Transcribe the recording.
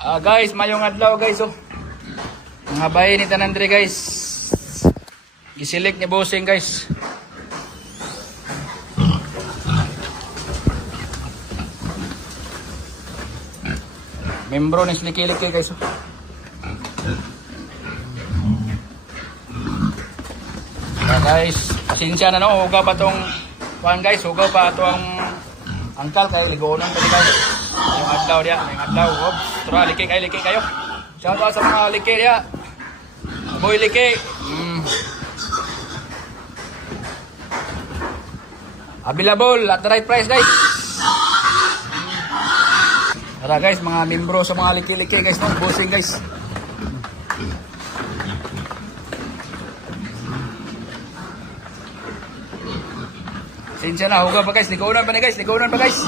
Guys, mayong adlaw guys oh. Mga bahay ni Tanandre guys. Gisilik ni Bossing guys. Membro ni Slikiliki guys oh. Guys, pasensya na no, hugaw pa tong kuan guys, hugaw pa itong angkal kay ligonan pa guys. Yung adlaw dia, yung adlaw. Tara, liki kayo. Shout out sa mga liki dia. Boy liki. Available at the right price guys. Tara guys, mga membro sa mga liki-liki guys, no, Bossing guys. Sinsya na, hugaw pa guys, ligonan pa guys.